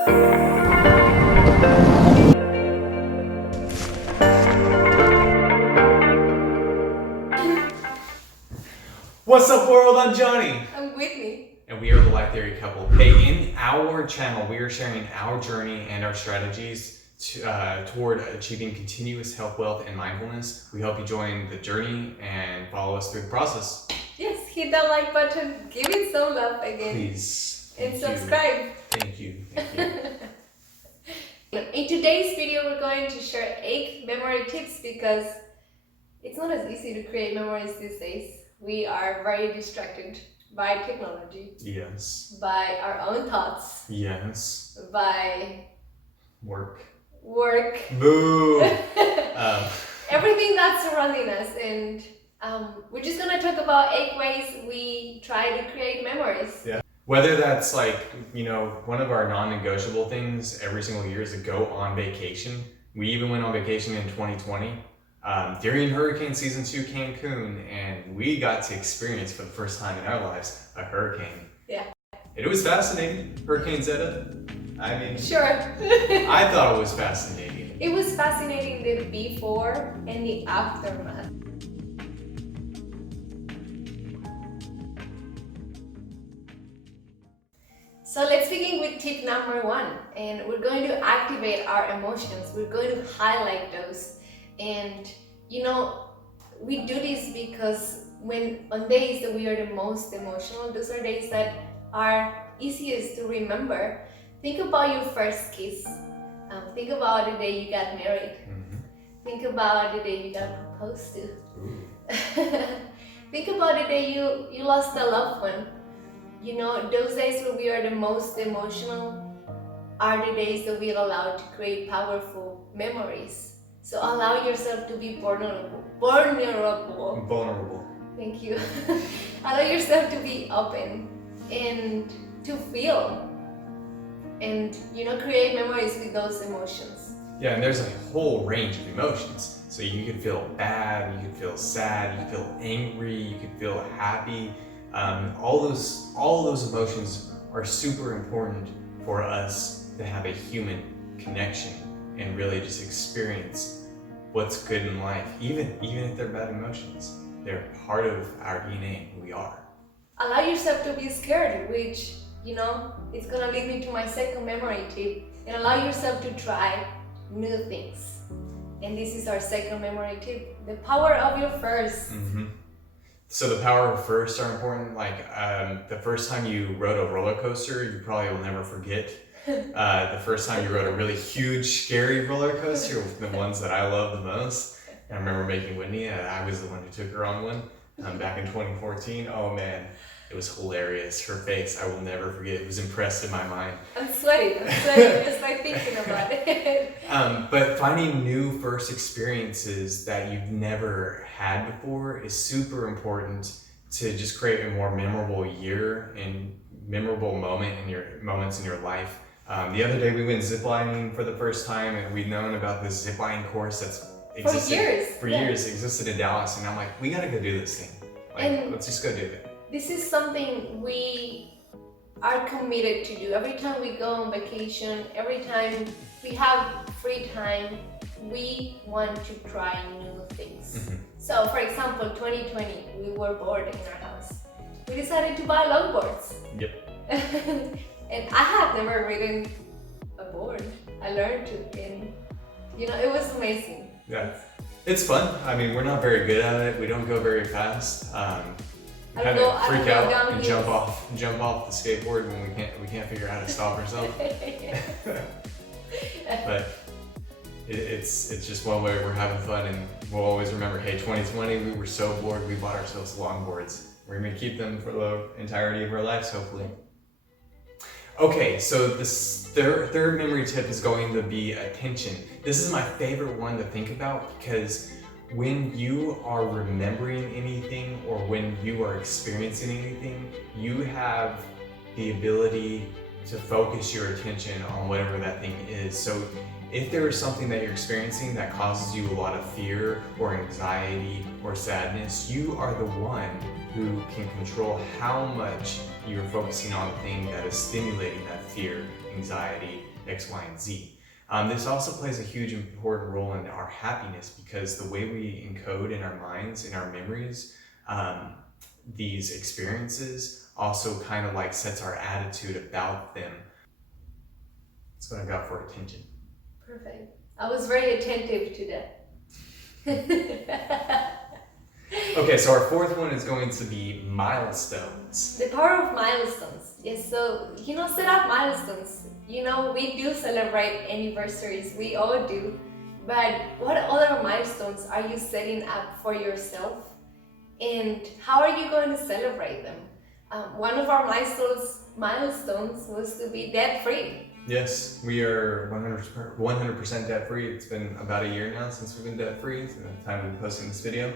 What's up, world? I'm Johnny. I'm Whitney. And we are the Life Theory couple. Hey, in our channel, we are sharing our journey and our strategies toward achieving continuous health, wealth, and mindfulness. We hope you join the journey and follow us through the process. Yes, hit that like button, give it some love again. Please. And subscribe. Thank you. Thank you. In today's video, we're going to share 8 memory tips because it's not as easy to create memories these days. We are very distracted by technology. Yes. By our own thoughts. Yes. By work. Boo! Everything that's surrounding us, and we're just gonna talk about 8 ways we try to create memories. Yeah. Whether that's like, one of our non-negotiable things every single year is to go on vacation. We even went on vacation in 2020 during hurricane season 2 Cancun, and we got to experience for the first time in our lives a hurricane. Yeah. It was fascinating. Hurricane Zeta. I mean, sure. I thought it was fascinating. It was fascinating, the before and the aftermath. So let's begin with tip number 1, and we're going to activate our emotions. We're going to highlight those. And we do this because when on days that we are the most emotional, those are days that are easiest to remember. Think about your first kiss. Think about the day you got married. Mm-hmm. Think about the day you got proposed to. Think about the day you lost a loved one. Those days when we are the most emotional are the days that we are allowed to create powerful memories. So allow yourself to be vulnerable. Thank you. Allow yourself to be open and to feel. And create memories with those emotions. Yeah, and there's a whole range of emotions. So you could feel bad, you could feel sad, you could feel angry, you could feel happy. All those emotions are super important for us to have a human connection and really just experience what's good in life, even if they're bad emotions. They're part of our DNA, who we are. Allow yourself to be scared, which it's gonna lead me to my second memory tip. And allow yourself to try new things. And this is our second memory tip: the power of your first. Mm-hmm. So the power of first are important. Like the first time you rode a roller coaster, you probably will never forget. The first time you rode a really huge, scary roller coaster, the ones that I love the most. And I remember making Whitney, I was the one who took her on one back in 2014. Oh man, it was hilarious. Her face, I will never forget. It was impressed in my mind. I'm sweating just by thinking about it. But finding new first experiences that you've never had before is super important to just create a more memorable year and memorable moments in your life. The other day we went ziplining for the first time, and we'd known about this zipline course that's existed for years, existed in Dallas, and I'm like, we gotta go do this thing. Let's just go do it. This is something we are committed to do. Every time we go on vacation, every time we have free time, we want to try new things. Mm-hmm. So for example, 2020, we were bored in our house. We decided to buy longboards. Yep. And I have never ridden a board. I learned to, and it was amazing. Yeah, it's fun. I mean, we're not very good at it. We don't go very fast. Kind of freak out and jump off the skateboard when we can't figure out how to stop ourselves. But it's just one way we're having fun, and we'll always remember, hey, 2020, we were so bored, we bought ourselves longboards. We're gonna keep them for the entirety of our lives, hopefully. Okay, so this third memory tip is going to be attention. This is my favorite one to think about, because when you are remembering anything or when you are experiencing anything, you have the ability to focus your attention on whatever that thing is. So if there is something that you're experiencing that causes you a lot of fear or anxiety or sadness, you are the one who can control how much you're focusing on the thing that is stimulating that fear, anxiety, X, Y, and Z. This also plays a huge important role in our happiness, because the way we encode in our minds, in our memories, these experiences also kind of like sets our attitude about them. That's what I got for attention. Perfect. I was very attentive to that. Okay, so our fourth one is going to be milestones. The power of milestones. Yes, so, set up milestones. We do celebrate anniversaries, we all do. But what other milestones are you setting up for yourself? And how are you going to celebrate them? One of our milestones was to be debt-free. Yes, we are 100% debt-free. It's been about a year now since we've been debt-free, so the time we've been posting this video.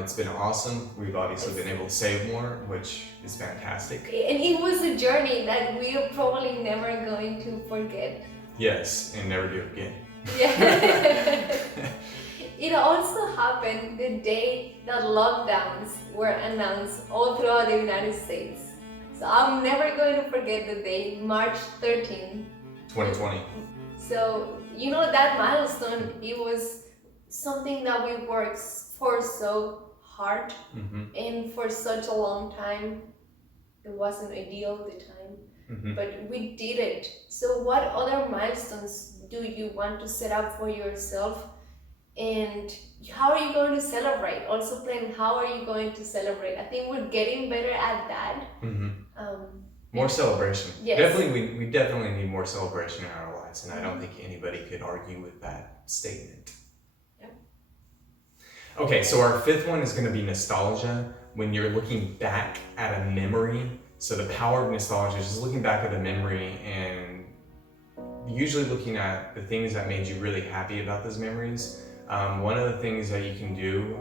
It's been awesome. We've obviously been able to save more, which is fantastic. And it was a journey that we are probably never going to forget. Yes, and never do it again. Yeah. It also happened the day that lockdowns were announced all throughout the United States. So I'm never going to forget the day, March 13, 2020. So, that milestone, it was something that we worked for so hard and for such a long time. It wasn't ideal at the time, but we did it. So what other milestones do you want to set up for yourself? And how are you going to celebrate? Also plan, how are you going to celebrate? I think we're getting better at that. More celebration. Yes. Definitely, we definitely need more celebration in our lives, and I don't think anybody could argue with that statement. Okay, so our fifth one is going to be nostalgia. When you're looking back at a memory, so the power of nostalgia is just looking back at a memory and usually looking at the things that made you really happy about those memories. One of the things that you can do,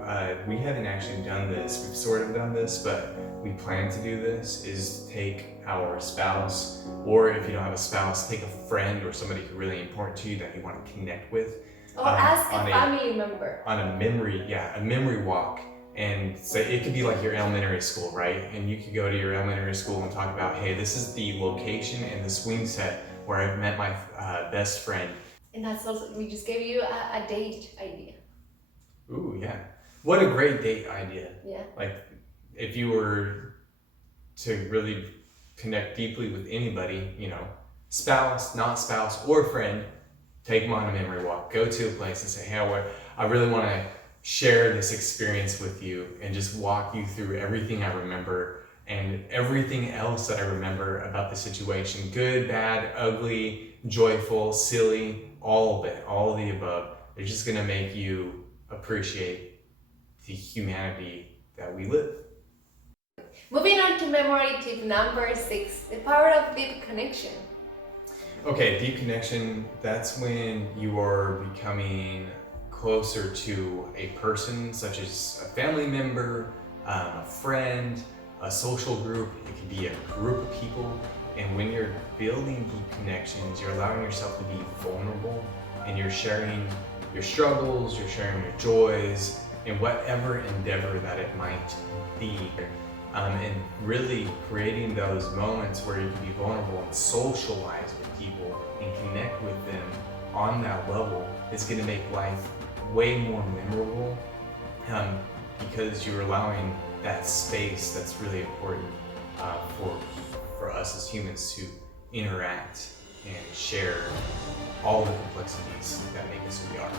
we haven't actually done this, we've sort of done this, but we plan to do this, is take our spouse, or if you don't have a spouse, take a friend or somebody who's really important to you that you want to connect with. Or ask a family member. On a memory walk. And so it could be like your elementary school, right? And you could go to your elementary school and talk about, hey, this is the location and the swing set where I met my best friend. And that's also, we just gave you a date idea. Ooh, yeah. What a great date idea. Yeah. Like, if you were to really connect deeply with anybody, spouse, not spouse, or friend, take them on a memory walk. Go to a place and say, hey, I really want to share this experience with you, and just walk you through everything I remember and everything else that I remember about the situation. Good, bad, ugly, joyful, silly, all of it, all of the above. They're just going to make you appreciate the humanity that we live. Moving on to memory tip number 6, the power of deep connection. Okay, deep connection, that's when you are becoming closer to a person, such as a family member, a friend, a social group. It could be a group of people. And when you're building deep connections, you're allowing yourself to be vulnerable, and you're sharing your struggles, you're sharing your joys, in whatever endeavor that it might be. And really creating those moments where you can be vulnerable and socialize with people and connect with them on that level is going to make life way more memorable, because you're allowing that space that's really important for us as humans to interact and share all the complexities that make us who we are.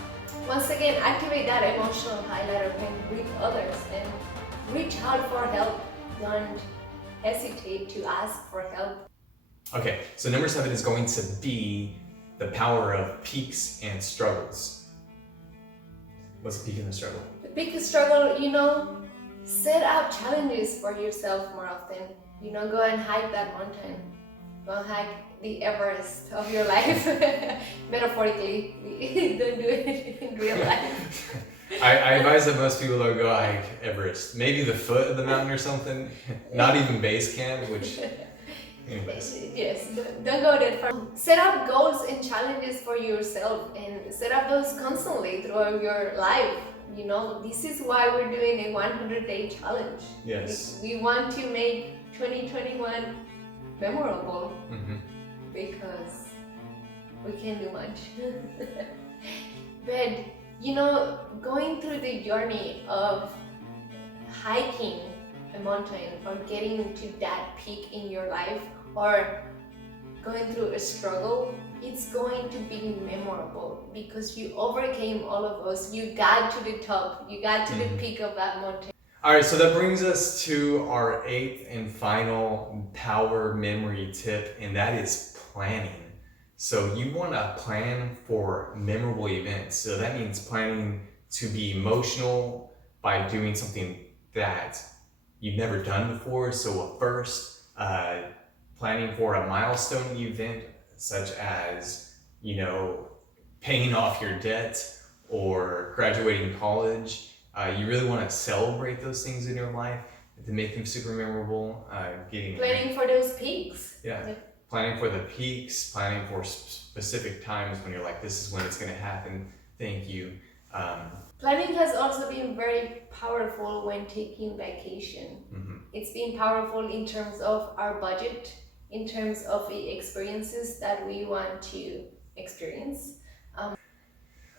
Once again, activate that emotional highlighter pen with others and reach out for help. Don't hesitate to ask for help. Okay, so number 7 is going to be the power of peaks and struggles. What's a peak and a struggle? The biggest struggle, set up challenges for yourself more often. Go and hike that mountain. Go and hike the Everest of your life. Metaphorically, don't do it in real life. I advise that most people don't go hike Everest. Maybe the foot of the mountain or something. Not even base camp, which Anyways. Yes, don't go that far. Set up goals and challenges for yourself and set up those constantly throughout your life. You know, this is why we're doing a 100-day challenge. Yes. We want to make 2021 memorable Mm-hmm. because we can do much. But, you know, going through the journey of hiking a mountain or getting to that peak in your life or going through a struggle, it's going to be memorable because you overcame all of us. You got to the top, you got to the peak of that mountain. All right, so that brings us to our 8th and final power memory tip, and that is planning. So you want to plan for memorable events. So that means planning to be emotional by doing something that you've never done before. So first, planning for a milestone event such as, paying off your debt or graduating college. You really want to celebrate those things in your life to make them super memorable. Planning for those peaks. Yeah. Planning for the peaks, planning for specific times when you're like, this is when it's going to happen. Thank you. Planning has also been very powerful when taking vacation. Mm-hmm. It's been powerful in terms of our budget, in terms of the experiences that we want to experience. All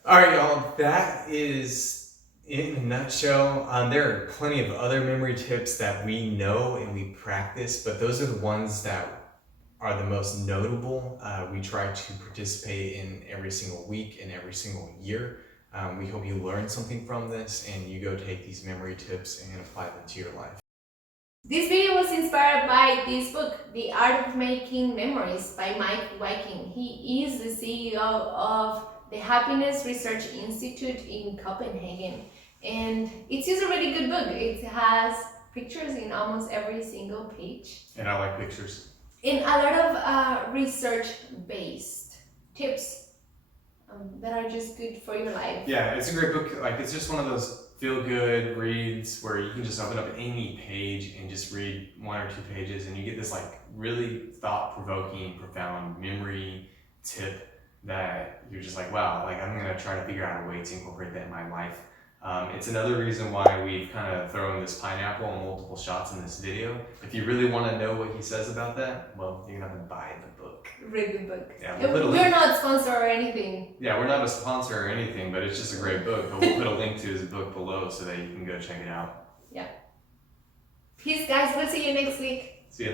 right, y'all, that is in a nutshell. There are plenty of other memory tips that we know and we practice, but those are the ones that are the most notable. We try to participate in every single week and every single year. We hope you learned something from this and you go take these memory tips and apply them to your life. This video was inspired by this book, The Art of Making Memories by Meik Wiking. He is the CEO of the Happiness Research Institute in Copenhagen. And it's just a really good book. It has pictures in almost every single page. And I like pictures. And a lot of research-based tips that are just good for your life. Yeah, it's a great book. Like, it's just one of those feel-good reads where you can just open up any page and just read 1 or 2 pages and you get this like really thought-provoking, profound memory tip that you're just like, wow, like I'm gonna try to figure out a way to incorporate that in my life. It's another reason why we've kind of thrown this pineapple on multiple shots in this video. If you really want to know what he says about that, well, you're gonna have to buy the book. Read the book. Yeah, we're not sponsored or anything. Yeah, we're not a sponsor or anything, but it's just a great book. But we'll put a link to his book below so that you can go check it out. Yeah. Peace, guys. We'll see you next week. See ya.